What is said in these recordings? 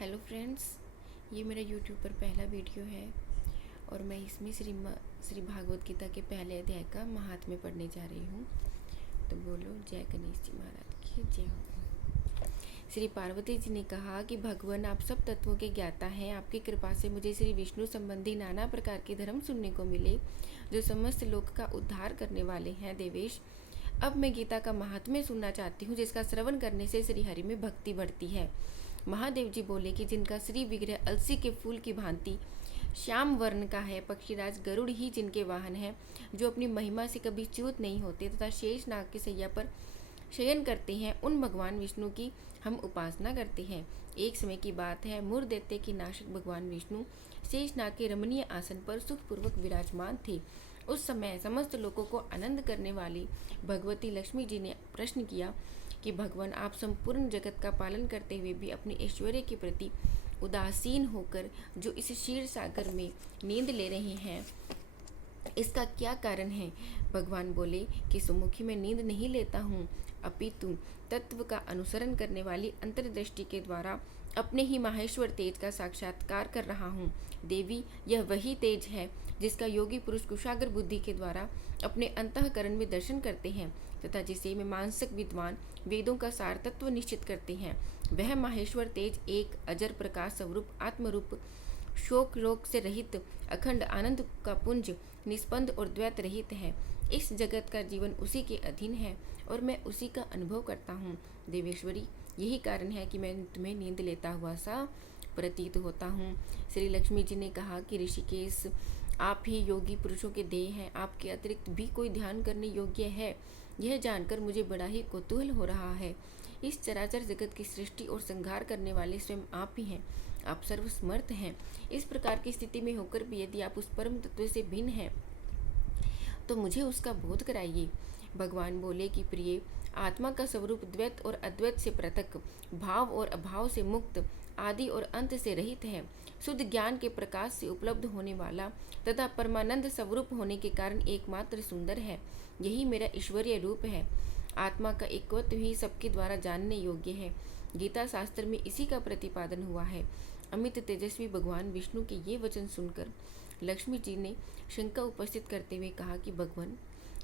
Hello friends, ये मेरा YouTube पर पहला वीडियो है और मैं इसमें श्री भागवत गीता के पहले अध्याय का महात्म्य पढ़ने जा रही हूँ। तो बोलो जय गणेश जी महाराज की जय हो। श्री पार्वती जी ने कहा कि भगवान, आप सब तत्वों के ज्ञाता हैं। आपकी कृपा से मुझे श्री विष्णु संबंधी नाना प्रकार के धर्म सुनने को मिले जो समस्त लोक का उद्धार करने वाले हैं। देवेश, अब मैं गीता का महात्म्य सुनना चाहती हूँ, जिसका श्रवण करने से श्री हरि में भक्ति बढ़ती है। महादेव जी बोले कि जिनका श्री विग्रह अलसी के फूल की भांति श्याम वर्ण का है, पक्षीराज गरुड़ ही जिनके वाहन है, जो अपनी महिमा से कभी च्युत नहीं होते तथा शेष नाग की सैया पर शयन करते हैं, उन भगवान विष्णु की हम उपासना करते हैं। एक समय की बात है, मूर दैत्य की नाशक भगवान विष्णु शेषनाग के रमणीय आसन पर सुखपूर्वक विराजमान थे। उस समय समस्त लोगों को आनंद करने वाली भगवती लक्ष्मी जी ने प्रश्न किया कि भगवान, आप संपूर्ण जगत का पालन करते हुए भी अपने ऐश्वर्य के प्रति उदासीन होकर जो इस क्षीर सागर में नींद ले रहे हैं, इसका क्या कारण है? भगवान बोले कि सुमुखी में नींद नहीं लेता हूँ, अपितु तत्व का अनुसरण करने वाली अंतर्दृष्टि के द्वारा अपने ही माहेश्वर तेज का साक्षात्कार कर रहा हूँ। देवी, यह वही तेज है जिसका योगी पुरुष कुशाग्र बुद्धि के द्वारा अपने अंतःकरण में दर्शन करते हैं तथा जिसे में मानसिक विद्वान वेदों का सार तत्व निश्चित करते हैं। वह माहेश्वर तेज एक अजर प्रकाश स्वरूप आत्मरूप, शोक रोग से रहित अखंड आनंद का पुंज, निस्पंद और द्वैत रहित है। इस जगत का जीवन उसी के अधीन है और मैं उसी का अनुभव करता हूँ। देवेश्वरी, यही कारण है कि मैं तुम्हें नींद लेता हुआ सा प्रतीत होता हूँ। श्री लक्ष्मी जी ने कहा कि ऋषिकेश, आप ही योगी पुरुषों के देह हैं। आपके अतिरिक्त भी कोई ध्यान करने योग्य है, यह जानकर मुझे बड़ा ही कौतूहल हो रहा है। इस चराचर जगत की सृष्टि और संहार करने वाले स्वयं आप ही हैं। आप सर्वसमर्थ हैं। इस प्रकार की स्थिति में होकर भी यदि आप उस परम तत्व से भिन्न हैं तो मुझे उसका बोध कराइए। भगवान बोले कि प्रिय, आत्मा का स्वरूप द्वैत और अद्वैत से पृथक, भाव और अभाव से मुक्त, आदि और अंत से रहित है। शुद्ध ज्ञान के प्रकाश से उपलब्ध होने वाला तथा परमानंद स्वरूप होने के कारण एकमात्र सुंदर है। यही मेरा ईश्वरीय रूप है। आत्मा का एकत्व ही सबके द्वारा जानने योग्य है। गीता शास्त्र में इसी का प्रतिपादन हुआ है। अमित तेजस्वी भगवान विष्णु के ये वचन सुनकर लक्ष्मी जी ने शंका उपस्थित करते हुए कहा कि भगवान,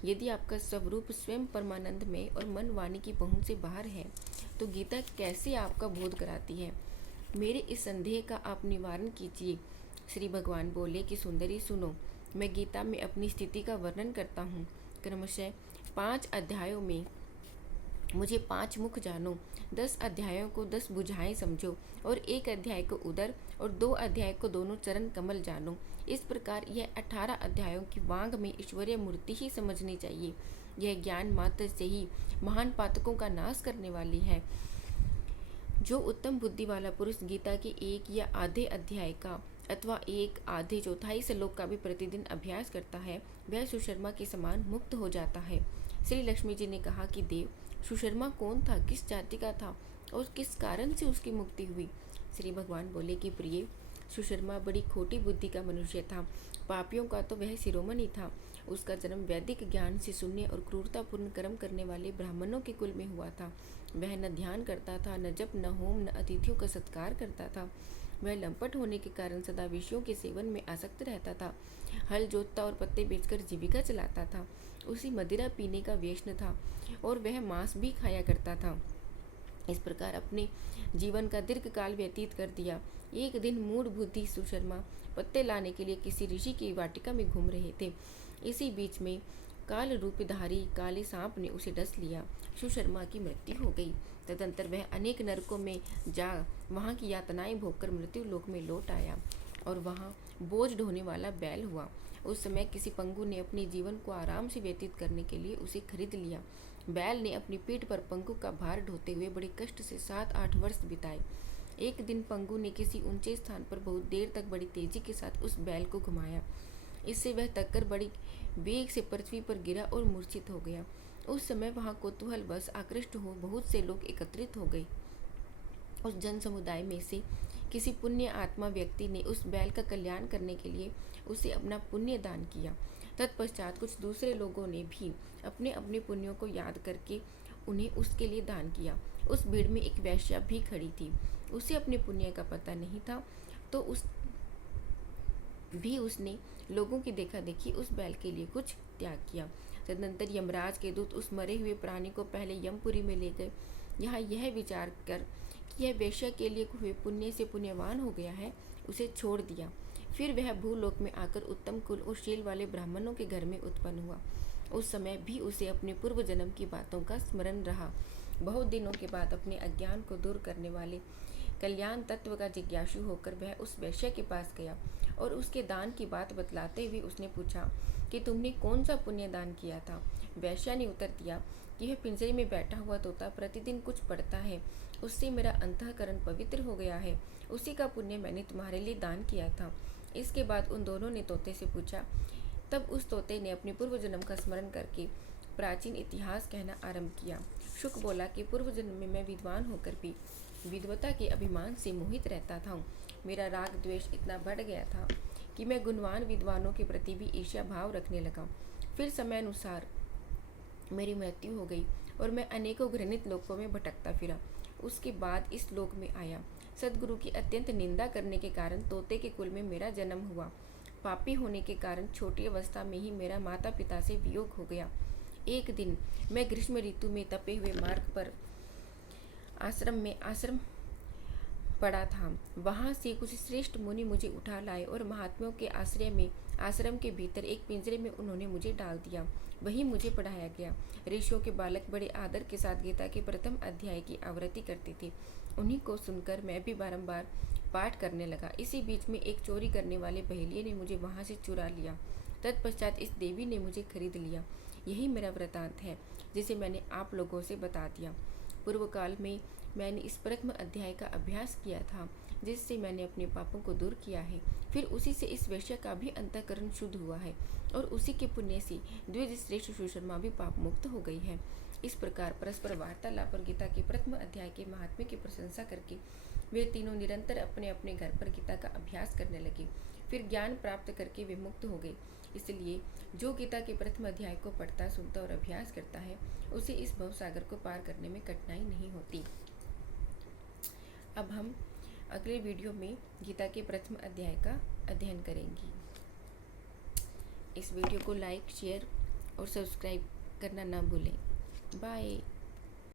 यदि आपका स्वरूप स्वयं परमानंद में और मन वाणी की पहुंच से बाहर है तो गीता कैसे आपका बोध कराती है? मेरे इस संदेह का आप निवारण कीजिए। श्री भगवान बोले कि सुंदरी सुनो, मैं गीता में अपनी स्थिति का वर्णन करता हूँ। क्रमशः 5 अध्यायों में मुझे 5 मुख जानो, 10 अध्यायों को 10 बुझाएं समझो और 1 अध्याय को उदर और 2 अध्याय को दोनों चरण कमल जानो। इस प्रकार यह 18 अध्यायों की वांग में ईश्वरीय मूर्ति ही समझनी चाहिए। यह ज्ञान मात्र से ही महान पातकों का नाश करने वाली है। जो उत्तम बुद्धि वाला पुरुष गीता के 1 या आधे अध्याय का अथवा 1 आधे चौथाई श्लोक का भी प्रतिदिन अभ्यास करता है, वह सुशर्मा के समान मुक्त हो जाता है। श्री लक्ष्मी जी ने कहा कि देव, सुशर्मा कौन था, किस जाति का था और किस कारण से उसकी मुक्ति हुई? श्री भगवान बोले कि प्रिय, सुशर्मा बड़ी खोटी बुद्धि का मनुष्य था। पापियों का तो वह शिरोमणि था। उसका जन्म वैदिक ज्ञान से शून्य और क्रूरतापूर्ण कर्म करने वाले ब्राह्मणों के कुल में हुआ था। वह न ध्यान करता था, न जप, न होम, न अतिथियों का सत्कार करता था। वह लंपट होने के कारण सदा विषयों के सेवन में आसक्त रहता था। हल जोतता और पत्ते बेचकर जीविका चलाता था। उसी मदिरा पीने का व्यसन था और वह मांस भी खाया करता था। इस प्रकार अपने जीवन का दीर्घ काल व्यतीत कर दिया। एक दिन मूढ़ बुद्धि सुशर्मा पत्ते लाने के लिए किसी ऋषि की वाटिका में घूम रहे थे। इसी बीच में काल रूपधारी काले सांप ने उसे डस लिया। सुशर्मा की मृत्यु हो गई। तदंतर वह अनेक नरकों में जा वहां की यातनाएं भोगकर मृत्यु लोक में लौट आया और वहां बोझ ढोने वाला बैल हुआ। उस समय किसी पंगु ने अपने जीवन को आराम से व्यतीत करने के लिए उसे खरीद लिया। बैल ने अपनी पीठ पर पंगु का भार ढोते हुए बड़े कष्ट से 7-8 वर्ष बिताए। एक दिन पंगु ने किसी ऊंचे स्थान पर बहुत देर तक बड़ी तेजी के साथ उस बैल को घुमाया। इससे वह थककर बड़ी वेग से पृथ्वी पर गिरा और मूर्छित हो गया। उस समय वहां कौतूहलवश आकृष्ट हो बहुत से लोग एकत्रित हो गए। उस जन समुदाय में से किसी पुण्य आत्मा व्यक्ति ने उस बैल का कल्याण करने के लिए उसे अपना पुण्य दान किया। तत्पश्चात कुछ दूसरे लोगों ने भी अपने अपने पुण्यों को याद करके उन्हें उसके लिए दान किया। उस भीड़ में एक वेश्या भी खड़ी थी। उसे अपने पुण्य का पता नहीं था, तो उसने लोगों की देखा देखी उस बैल के लिए कुछ त्याग किया। तदनंतर यमराज के दूत उस मरे हुए प्राणी को पहले यमपुरी में ले गए। यहाँ यह विचार कर कि यह वेश्या के लिए हुए पुण्य से पुण्यवान हो गया है, उसे छोड़ दिया। फिर वह भूलोक में आकर उत्तम कुल और शील वाले ब्राह्मणों के घर में उत्पन्न हुआ। उस समय भी उसे अपने पूर्व जन्म की बातों का स्मरण रहा। बहुत दिनों के बाद अपने अज्ञान को दूर करने वाले कल्याण तत्व का जिज्ञासु होकर वह उस वैश्य के पास गया और उसके दान की बात बतलाते हुए उसने पूछा कि तुमने कौन सा पुण्य दान किया था। वैश्या ने उत्तर दिया कि यह पिंजरे में बैठा हुआ तोता प्रतिदिन कुछ पढ़ता है, उससे मेरा अंतःकरण पवित्र हो गया है, उसी का पुण्य मैंने तुम्हारे लिए दान किया था। इसके बाद उन दोनों ने तोते से पूछा। तब उस तोते ने अपने पूर्व जन्म का स्मरण करके प्राचीन इतिहास कहना आरंभ किया। शुक बोला कि पूर्व जन्म में मैं विद्वान होकर भी विद्वता के अभिमान से मोहित रहता था। मेरा राग द्वेष इतना बढ़ गया था कि मैं गुणवान विद्वानों के प्रति भी ईर्ष्या भाव रखने लगा। फिर समय अनुसार मेरी मृत्यु हो गई और मैं अनेकों घृणित लोकों में भटकता फिरा। उसके बाद इस लोक में आया। सदगुरु की अत्यंत निंदा करने के कारण तोते के कुल में मेरा जन्म हुआ। पापी होने के कारण छोटी अवस्था में ही मेरा माता पिता से वियोग हो गया। एक दिन मैं ग्रीष्म ऋतु में तपे हुए मार्ग पर आश्रम पड़ा था। वहां से कुछ श्रेष्ठ मुनि मुझे उठा लाए और महात्माओं के आश्रम के भीतर एक पिंजरे में उन्होंने मुझे डाल दिया। वहीं मुझे पढ़ाया गया। ऋषियों के बालक बड़े आदर के साथ गीता के प्रथम अध्याय की आवृत्ति करते थे। उन्हीं को सुनकर मैं भी बारंबार पाठ करने लगा। इसी बीच में एक चोरी करने वाले बहेलिये ने मुझे वहां से चुरा लिया। तत्पश्चात इस देवी ने मुझे खरीद लिया। यही मेरा वृतांत है, जिसे मैंने आप लोगों से बता दिया। पूर्व काल में मैंने इस प्रथम अध्याय का अभ्यास किया था, जिससे मैंने अपने पापों को दूर किया है। फिर उसी से इस वैश्य का भी अंतःकरण शुद्ध हुआ है और उसी के पुण्य से द्विज श्रेष्ठ सुशर्मा भी पाप मुक्त हो गई है। इस प्रकार परस्पर वार्तालाप और गीता के प्रथम अध्याय के महात्म्य की प्रशंसा करके वे तीनों निरंतर अपने अपने घर पर गीता का अभ्यास करने लगे। फिर ज्ञान प्राप्त करके वे मुक्त हो गए। इसलिए जो गीता के प्रथम अध्याय को पढ़ता, सुनता और अभ्यास करता है, उसे इस भवसागर को पार करने में कठिनाई नहीं होती। अब हम अगले वीडियो में गीता के प्रथम अध्याय का अध्ययन करेंगे। इस वीडियो को लाइक, शेयर और सब्सक्राइब करना ना भूलें। बाय।